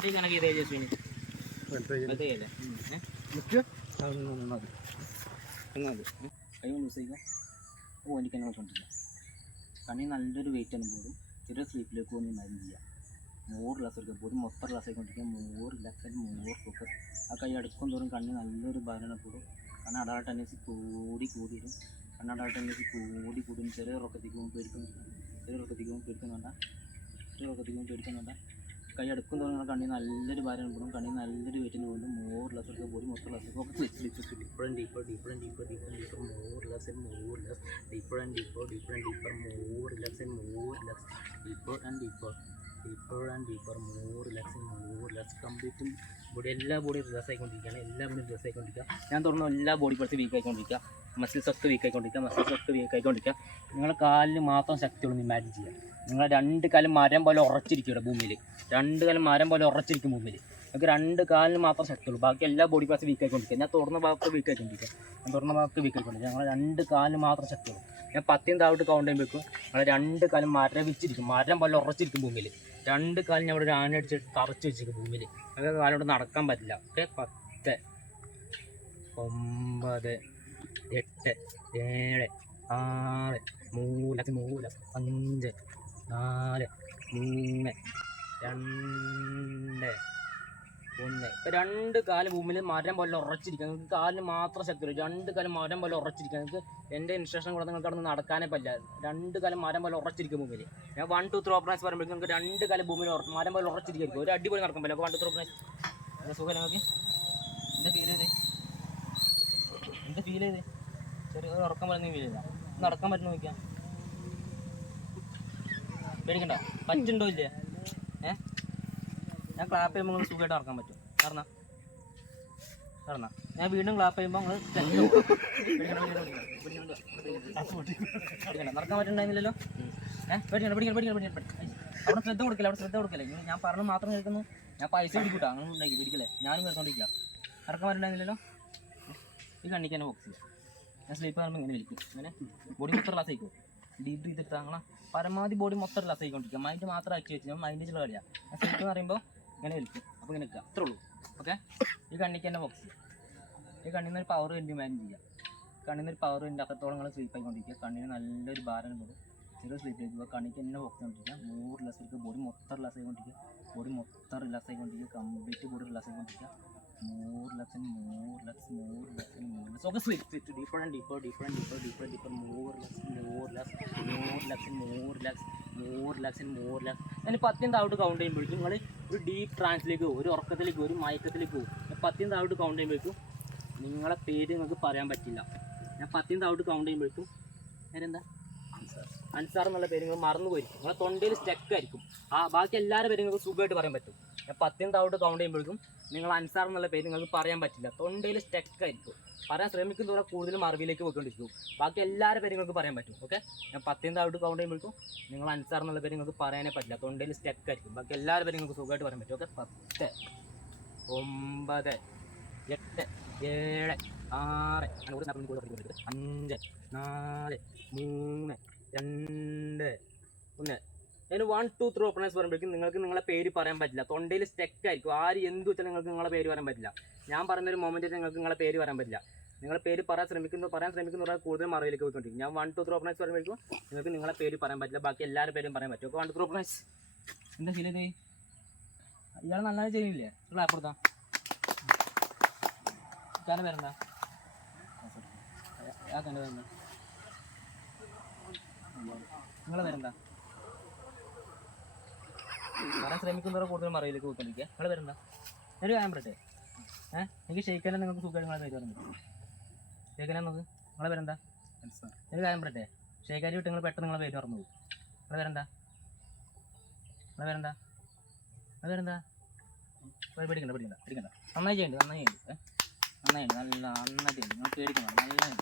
ചെയ്തേ ജസ്വിന് അത് ചെയ്യല്ലേ ഒന്നത് ഒന്നത് കൈ കൊണ്ട് യൂസ് ചെയ്യുക ഓ എനിക്ക് എന്നെ വെച്ചോണ്ടില്ല കണ്ണി നല്ലൊരു വെയിറ്റ് അനുഭവം ചെറിയ സ്ലീപ്പിലേക്ക് പോകുന്ന മരുന്ന് ചെയ്യുക മോർ ഗ്ലാസ് എടുക്കുക ഒരു മൊത്തം ഗ്ലാസ് ആയിക്കൊണ്ടിരിക്കുക മോർ റിലാക്സ് ആയിട്ട് മോർ ഫോക്കസ് ആ കൈ അടുക്കും തോറും കണ്ണി നല്ലൊരു ഭാരണപ്പെടും കൂടും കണ്ണ് അടാ ടെൻഡൻസി കൂടി കൂടി വരും കണ്ണടാ ടെൻഡൻസി കൂടി കൂടി വരും. ചെറിയ ഉറക്കത്തേക്ക് പോകുമ്പോൾ പേടിക്കുന്നു ചെറിയ ഉറക്കത്തേക്ക് പോകുമ്പോൾ പേടിക്കുന്നുണ്ട ചെറിയ ഉറക്കത്തേക്ക് പോകുമ്പോൾ പേടിക്കുന്നുണ്ട കൈ അടുക്കും തോന്നുന്ന കണ്ണി നല്ലൊരു ഭാരം കൂടും. കണ്ണി നല്ലൊരു വെയിറ്റിന് പോകും മോർ ഗ്ലാസ് എടുക്കുക ബോഡി മൊത്തം ഒക്കെ focus sleep deeper and deeper deeper and deeper deeper deeper more glass and more deeper and deeper deeper and deeper more relax and more deeper and deeper deeper and deeper more relaxing more relax കംപ്ലീറ്റും body എല്ലാ body relax ആയിക്കൊണ്ടിരിക്കുകയാണ്. എല്ലാ body relax ആയിക്കൊണ്ടിരിക്കുക. ഞാൻ തുറന്ന എല്ലാ body parts weak ആയിക്കൊണ്ടിരിക്കുക. Muscles ഒക്കെ weak ആയിക്കൊണ്ടിരിക്കുക. മസിൽസ് ഒക്കെ വീക്ക് ആയിക്കൊണ്ടിരിക്കുക. നിങ്ങളുടെ കാലിന് മാത്രം ശക്തിയുള്ളൂ ഇമാജിൻ ചെയ്യുക. നിങ്ങൾ രണ്ട് കാലം മരം പോലെ ഉറച്ചിരിക്കും ഇവിടെ ഭൂമിയിൽ. രണ്ട് കാലം മരം പോലെ ഉറച്ചിരിക്കും ഭൂമിയിൽ. നിങ്ങൾക്ക് രണ്ട് കാലിന് മാത്രം ശക്തിയുള്ളൂ. ബാക്കി എല്ലാ ബോഡി പാർട്സ് വീക്ക് ആയിക്കൊണ്ടിരിക്കുക. ഞാൻ തുറന്ന ഭാഗത്ത് വീക്ക് ആയിക്കൊണ്ടിരിക്കുക. ഞാൻ തുറന്ന ഭാഗത്ത് വീക്ക് ആയിക്കൊണ്ടിരിക്കുക. ഞങ്ങൾ രണ്ട് കാലിന് മാത്രം ശക്തിയുള്ളൂ. ഞാൻ പത്തിയും താഴോട്ട് കൗണ്ട് ചെയ്യുമ്പോഴേക്കും ഞങ്ങൾ രണ്ട് കാലം മരവിച്ചിരിക്കും മരം പോലെ ഉറച്ചിരിക്കും ഭൂമിയിൽ രണ്ട് കാലം ഞാൻ ഇവിടെ ഒരു ആനടിച്ച് തറച്ച് വെച്ചിരിക്കും ഭൂമിയിൽ ഞങ്ങൾക്ക് ഇവിടെ നടക്കാൻ പറ്റില്ല. ഓക്കെ? പത്ത് ഒമ്പത് എട്ട് ഏഴ് ആറ് മൂല മൂല അഞ്ച് നാല് മൂന്ന് രണ്ട് ഒന്ന്. ഇപ്പം രണ്ട് കാൽ ഭൂമിയിൽ മരം പോലെ ഉറച്ചിരിക്കുക നിങ്ങൾക്ക് കാലിന് മാത്രം ശക്തി രണ്ട് കാലം മരം പോലെ ഉറച്ചിരിക്കുക നിങ്ങൾക്ക് എന്റെ ഇൻസ്ട്രക്ഷൻ കൂടെ നിങ്ങൾക്ക് അവിടെ നടക്കാനേ പറ്റില്ല. രണ്ട് കാലം മരം പോലെ ഉറച്ചിരിക്കും ഭൂമിയിൽ. ഞാൻ വൺ ടു ത്രീ ഓപ്പറേഷൻ പറയുമ്പോൾ നിങ്ങൾക്ക് രണ്ട് കാലം ഭൂമിയിൽ മരം പോലെ ഉറച്ചിരിക്കും ഒരു അടിപൊളി നടക്കാൻ പറ്റില്ല. വൺ ടു ത്രീ സുഖം നിങ്ങൾക്ക്? എന്താ ഫീൽ ചെയ്തേ? എന്താ ഫീൽ ചെയ്തേ? ചെറിയ ഉറക്കം പോലെ ഫീൽ ചെയ്താ നടക്കാൻ പറ്റുന്ന നോക്കിയാ. പേടിക്കണ്ട. പറ്റുണ്ടോ ഇല്ലേ? ഞാൻ ക്ലാപ്പ് ചെയ്യുമ്പോൾ നിങ്ങൾ സുഖമായിട്ട് നടക്കാൻ പറ്റും. കാരണം കാരണം ഞാൻ വീണ്ടും ക്ലാപ്പ് ചെയ്യുമ്പോൾ നിങ്ങൾ നടക്കാൻ പറ്റുന്നുണ്ടായിരുന്നില്ലല്ലോ? ഏഹ് പഠിക്കണം പഠിക്കണം പഠിക്കണം പഠിക്കണം അവിടെ ശ്രദ്ധ കൊടുക്കില്ല അവിടെ ശ്രദ്ധ കൊടുക്കില്ല? ഞാൻ പറഞ്ഞു മാത്രം കേൾക്കുന്നു. ഞാൻ പൈസ പിടിക്കൂട്ടാ അങ്ങനെ ഉണ്ടാക്കി പിടിക്കില്ലേ? ഞാനും കേൾക്കൊണ്ടിരിക്കുക നടക്കാൻ പറ്റുന്നുണ്ടായിരുന്നില്ലല്ലോ? ഈ കണ്ണിക്ക് തന്നെ ബോക്സ് ഞാൻ സ്ലീപ്പ് ആകുമ്പോൾ ഇങ്ങനെ വിളിക്കും. അങ്ങനെ ബോഡി മൊത്തം ക്ലാസ് ആയിക്കും? ഡീപ്പ് ബ്രീത്ത് അങ്ങനെ പരമാവധി ബോഡി മൊത്തം ക്ലാസ് ആയിക്കൊണ്ടിരിക്കുക മൈൻഡ് മാത്രം ആക്കി വെച്ച് ചില കളിയാണ് സ്ലീപ്പ് എന്ന് പറയുമ്പോൾ ഇങ്ങനെ വലിക്കും. അപ്പോൾ ഇങ്ങനെ നിൽക്കുക അത്രേ ഉള്ളൂ. ഓക്കെ ഈ കണ്ണിക്ക് തന്നെ ബോക്സ് ഈ കണ്ണിൽ ഒരു പവർ വേണ്ടി ഇമാജിൻ ചെയ്യുക. കണ്ണിൽ നിന്ന് ഒരു പവർ വേണ്ടി അത്രത്തോളം നിങ്ങൾ സ്ലീപ്പ് ആയിക്കൊണ്ടിരിക്കുക. കണ്ണിന് നല്ലൊരു ഭാരം ഉണ്ട് ചെറിയ സ്ലീപ്പ് ആയിരിക്കുക കണ്ണിക്ക് തന്നെ ബോക്സ് കൊണ്ടിരിക്കുക. നൂറ് റിലാക്സ് ആയിരിക്കുക ബോഡി മൊത്തം റിലാക്സ് ആയിക്കൊണ്ടിരിക്കുക. ബോഡി മൊത്തം റിലാക്സ് ആയിക്കൊണ്ടിരിക്കുക. കംപ്ലീറ്റ് ബോഡി റിലാക്സ് ആയിക്കൊണ്ടിരിക്കുക. more relax and more relax, more relax and more relax. Okay, sleep deeper and deeper, deeper and deeper, deeper and deeper, more ലക്ഷം more ലക്ഷം more ലക്ഷം and and more relax. ഞാൻ പത്തിന്റെ താഴോട്ട് count ചെയ്യുമ്പോഴേക്കും നിങ്ങൾ ഒരു ഡീപ്പ് ട്രാൻസിലേക്ക് പോകും ഒരു ഉറക്കത്തിലേക്ക് ഒരു മയക്കത്തിലേക്ക് പോകും. ഞാൻ പത്തിയും താഴോട്ട് കൗണ്ട് ചെയ്യുമ്പോഴേക്കും നിങ്ങളെ പേര് നിങ്ങൾക്ക് പറയാൻ പറ്റില്ല. ഞാൻ പത്തിയും താഴോട്ട് കൗണ്ട് ചെയ്യുമ്പോഴേക്കും പേരെന്താ? അൻസാർ എന്നുള്ള പേര് നിങ്ങൾ മറന്നു നിങ്ങളെ തൊണ്ടയിൽ സ്റ്റക്ക് ആയിരിക്കും. ആ ബാക്കി എല്ലാവരുടെ പേരും നിങ്ങൾക്ക് സുഖമായിട്ട് പറയാൻ പറ്റും. ഞാൻ പത്തിന് തവട്ട് കൗണ്ട് ചെയ്യുമ്പോഴേക്കും നിങ്ങൾ അൻസാർ എന്നുള്ള പേര് നിങ്ങൾക്ക് പറയാൻ പറ്റില്ല. തൊണ്ടയിൽ സ്റ്റക്ക് ആയിരിക്കും. പറയാൻ ശ്രമിക്കുന്നതോടെ കൂടുതലും അറിവിലേക്ക് പോയിക്കൊണ്ടിരിക്കും. ബാക്കി എല്ലാവരുടെ പേരും നിങ്ങൾക്ക് പറയാൻ പറ്റും ഓക്കെ ഞാൻ പത്തിന് തവട്ട് കൗണ്ട് ചെയ്യുമ്പോഴേക്കും നിങ്ങൾ അൻസാർ എന്നുള്ള പേര് നിങ്ങൾക്ക് പറയാനേ പറ്റില്ല. തൊണ്ടയിൽ സ്റ്റക്ക് ആയിരിക്കും. ബാക്കി എല്ലാവരുടെ പേരും നിങ്ങൾക്ക് സുഖമായിട്ട് പറയാൻ പറ്റും ഓക്കെ പത്ത് ഒമ്പത് എട്ട് ഏഴ് ആറ് അഞ്ച് നാല് മൂന്ന് രണ്ട് ഒന്ന് ഞാൻ വൺ ടു ത്രീ ഓപ്പണേഴ്സ് പറയുമ്പോഴേക്കും നിങ്ങൾക്ക് നിങ്ങളെ പേര് പറയാൻ പറ്റില്ല തൊണ്ടയിൽ സ്റ്റക്ക് ആയിരിക്കും ആര് എന്ത് വെച്ചാൽ നിങ്ങൾക്ക് നിങ്ങളെ പേര് പറയാൻ പറ്റില്ല ഞാൻ പറയുന്ന ഒരു മൊമെന്റിൽ നിങ്ങൾക്ക് നിങ്ങളെ പേര് പറയാൻ പറ്റില്ല നിങ്ങളെ പേര് പറയാൻ ശ്രമിക്കുന്നു പറയാൻ ശ്രമിക്കുന്ന ഒരാൾ കൂടുതൽ മറവിലേക്ക് പോയിക്കൊണ്ടിരിക്കും ഞാൻ വൺ ടു ത്രീ ഓപ്പണേഴ്സ് പറയുമ്പോഴേക്കും നിങ്ങൾക്ക് നിങ്ങളെ പേര് പറയാൻ പറ്റില്ല ബാക്കി എല്ലാവരുടെ പേരും പറയാൻ പറ്റും okay one two three openers എന്താ ചെയ്യുന്നത് ഇയാൾ നന്നായി ചെയ്യുന്നില്ലേ നിങ്ങൾ അപ്പുറത്താ പേരെന്താ ആ തന്നെ നിങ്ങളെ പേരെന്താ പറയാൻ ശ്രമിക്കുന്നവരെ കൂടുതൽ മറയിലേക്ക് പോയിക്കൊണ്ടിരിക്കുക നിങ്ങളെ പേരെന്താ ഒരു പറട്ടെ ഏഹ് എനിക്ക് ഷെയ്ക്കാനും നിങ്ങൾക്ക് സുഖമായിട്ട് നിങ്ങളെ പേര് പറഞ്ഞു നിങ്ങളെ പേരെന്താ ഒരു കാര്യം പറയട്ടെ. ഷെയ്ക്കാരി വിട്ട് നിങ്ങൾ പെട്ടെന്ന് നിങ്ങളെ പേര് പോകും. നിങ്ങളെ പേരെന്താ നിങ്ങളെ പേരെന്താ നിങ്ങളെ പേരെന്താ പേടി പേടിക്കണ്ട പേടിക്കണ്ട പേടിക്കണ്ട. നന്നായി ചെയ്യണ്ട് നന്നായി നന്നായി നല്ല നന്നായി ചെയ്യുന്നുണ്ട് നിങ്ങൾ പേടിക്കണം നന്നായി